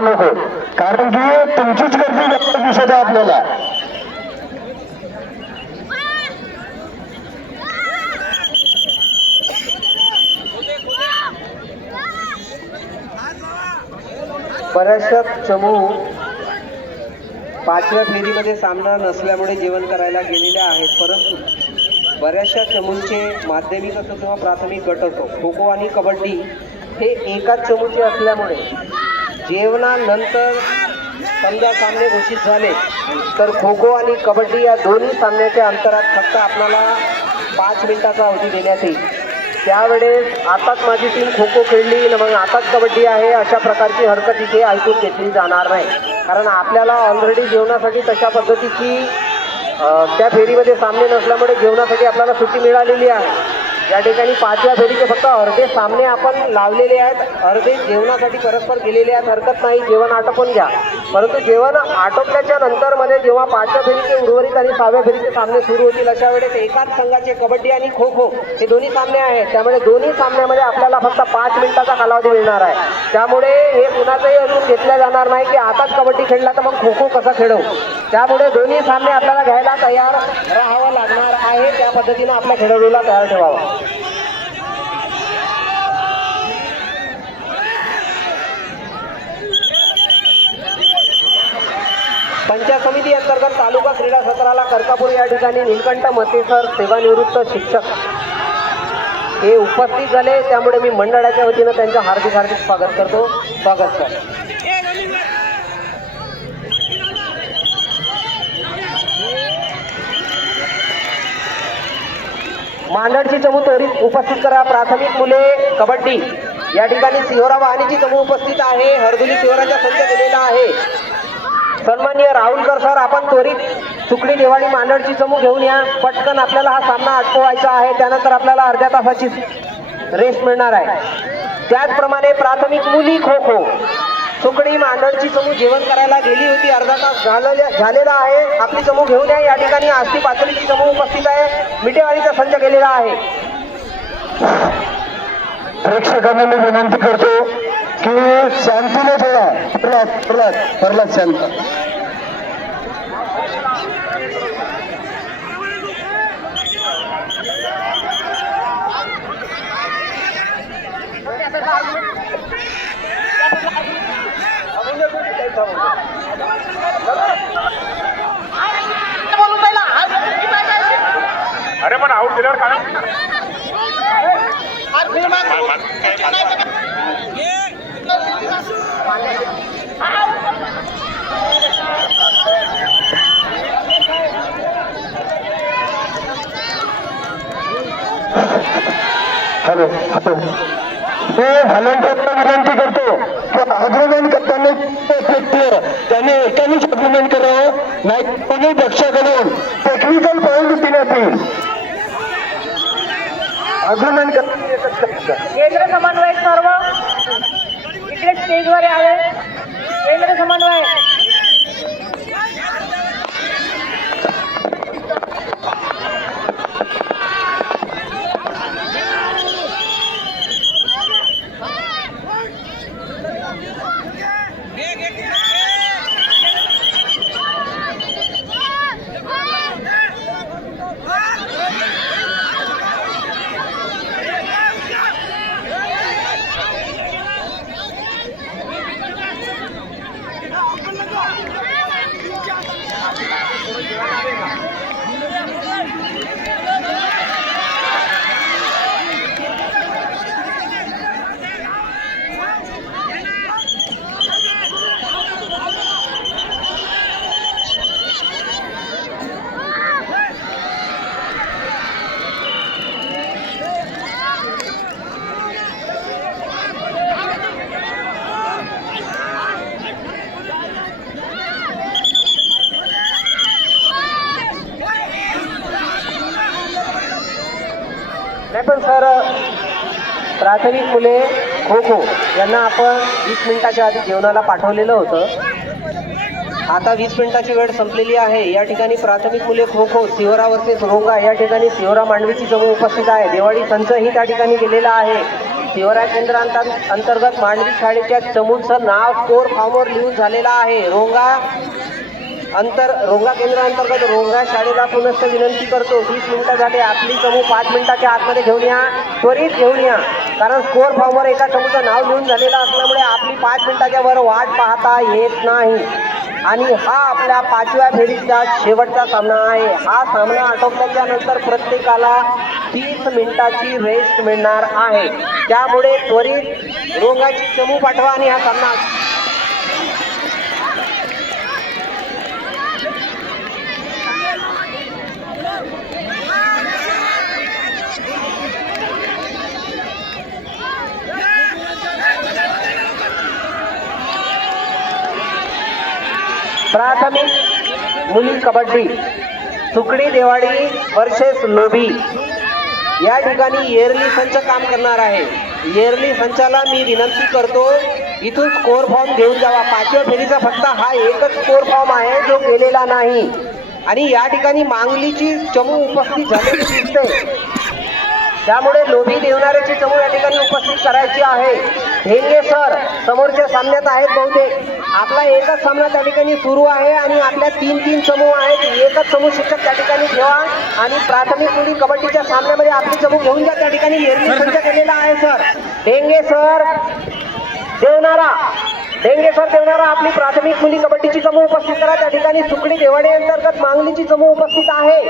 नको, कारण की तुमचीच गर्दी दिसत आहे आपल्याला. बऱ्याचशा चमू पाचव्या फेरीमध्ये सामना नसल्यामुळे जेवण करायला गेलेल्या आहेत, परंतु बऱ्याचशा चमूंचे माध्यमिक असो किंवा प्राथमिक गट असो, खो खो आणि कबड्डी हे एकाच चमूचे असल्यामुळे जेवणानंतर समजा सामने घोषित झाले तर खो खो आणि कबड्डी या दोन्ही सामन्याच्या अंतरात फक्त आपल्याला 5 मिनिटाचा अवधी देण्यात येईल. त्यावेळेस आताच माझी टीम खो खो खेळली मग आताच कबड्डी आहे अशा प्रकारची हरकत इथे ऐकून घेतली जाणार नाही, कारण आपल्याला ऑलरेडी जेवणासाठी तशा पद्धतीची त्या फेरीमध्ये सामने नसल्यामुळे जेवणासाठी आपल्याला सुट्टी मिळालेली आहे. या ठिकाणी पाचव्या फेरीचे फक्त अर्धे सामने आपण लावलेले आहेत, अर्धे जेवणासाठी परस्पर गेलेले आहेत. हरकत नाही, जेवण आटोपून घ्या, परंतु जेवण आटोपल्याच्या नंतर मध्ये जेव्हा पाचव्या फेरीचे उर्वरित आणि 6व्या फेरीचे सामने सुरू होतील अशा वेळेस एकाच संघाचे कबड्डी आणि खो खो हे दोन्ही सामने आहेत. त्यामुळे दोन्ही सामन्यामध्ये आपल्याला फक्त 5 मिनिटाचा कालावधी मिळणार आहे. त्यामुळे हे कुणाचंही अजून घेतल्या जाणार नाही की आताच कबड्डी खेळला तर मग खो खो कसा खेळू. त्यामुळे दोन्ही सामने आपल्याला घ्यायला तयार राहावं लागणार आहे. त्या पद्धतीनं आपल्या खेळाडूला तयार ठेवावा. पंचायत समिती अंतर्गत तालुका क्रीडा सत्राला करकापूर या ठिकाणी नीलकंठ मतेसर सेवानिवृत्त शिक्षक हे उपस्थित झाले, त्यामुळे मी मंडळाच्या वतीनं त्यांचं हार्दिक हार्दिक स्वागत करतो. स्वागत सर. मांडळची चमू त्वरित उपस्थित करा. प्राथमिक मुले कबड्डी या ठिकाणी शिवरा वाहनीची चमू उपस्थित आहे. हरदुली शिवराचा संच दिलेला आहे. सन्माननीय राहुलकर सर, आपण त्वरित सुकडी दिवाळी मांडळची चमू घेऊन या. पटकन आपल्याला हा सामना आटोवायचा आहे, त्यानंतर आपल्याला अर्ध्या तासाची रेस्ट मिळणार आहे. त्याचप्रमाणे प्राथमिक मुली खो खो सुकडी मांडळची चमू जेवण करायला गेली होती, अर्धा तास झालेला आहे. आपली चमू घेऊन या. या ठिकाणी आस्ती पातळीची चमू उपस्थित आहे. मिठेवाडीचा संच केलेला आहे. प्रेक्षकांना मी विनंती करतो की शांतीने थोडा प्रल्हाद शांत. अरे पण आऊट दिल्यावर काय हॅलो मी हॅलोंना विनंती करतो की अग्रगण करताना त्याने एकानेच अग्रगण करावं, नाही कोणी पक्षाकडून टेक्निकल पॉईंट देण्यात येईल. अग्रगण केंद्र समन्वय सर्व इकडे स्टेजवर यावे. केंद्र समन्वय नाही पण सर, प्राथमिक मुले खो खो यांना आपण 20 मिनिटाच्या आधी जेवणाला पाठवलेलं होतं. आता 20 मिनिटाची वेळ संपलेली आहे. या ठिकाणी प्राथमिक मुले खो खो सिवरा वर्सेस रोंगा या ठिकाणी सिवरा मांडवीची जमू उपस्थित आहे. दिवाळी संचही त्या ठिकाणी गेलेला आहे. सिवरा केंद्रांतर्गत मांडवी शाळेच्या चमूचं नाव स्कोर फॉर्मवर लिहून झालेलं आहे. रोंगा केंद्रांतर्गत रोंगा शाळेला पुनश्च विनंती करतो, 20 मिनिटं झाले, आपली चमू 5 मिनिटाच्या आतमध्ये घेऊन या, त्वरित घेऊन या. कारण स्कोर फॉर्मवर एका चमूचं नाव लिहून झालेलं असल्यामुळे आपली 5 मिनिटाच्या वर वाट पाहता येत नाही. आणि हा आपल्या 5व्या फेरीचा शेवटचा सामना आहे. हा सामना आटोपल्याच्या नंतर प्रत्येकाला 30 मिनिटाची रेस्ट मिळणार आहे. त्यामुळे त्वरित रोंगाची चमू पाठवा आणि हा सामना प्राथमिक मुली कबड्डी सुकडी देवाडी वर्सेस लोभी या ठिकाणी येरली संच काम करणार आहे. येरली संचाला मी विनंती करतो, इथून स्कोर फॉर्म घेऊन जावा. 5व्या फेरीचा फक्त हा एकच स्कोर फॉर्म आहे जो गेलेला नाही. आणि या ठिकाणी मांगलीची चमू उपस्थित झालेली दिसते, त्यामुळे लोभी देवणाऱ्याची चमू या ठिकाणी उपस्थित करायची आहे. ढेंगे सर समोरच्या सामन्यात आहेत बहुतेक. आपला एकच सामना त्या ठिकाणी सुरू आहे आणि आपल्या 3 चमू आहेत. एकच चमू शिक्षक त्या ठिकाणी ठेवा आणि प्राथमिक मुली कबड्डीच्या सामन्यामध्ये आपली चमू घेऊन जा. त्या ठिकाणी येरली संच केलेला आहे सर. ढेंगे सर देवणारा आपली प्राथमिक मुली कबड्डीची चमू उपस्थित करा. त्या ठिकाणी सुकडी देवाडी अंतर्गत मांगलीची चमू उपस्थित आहे.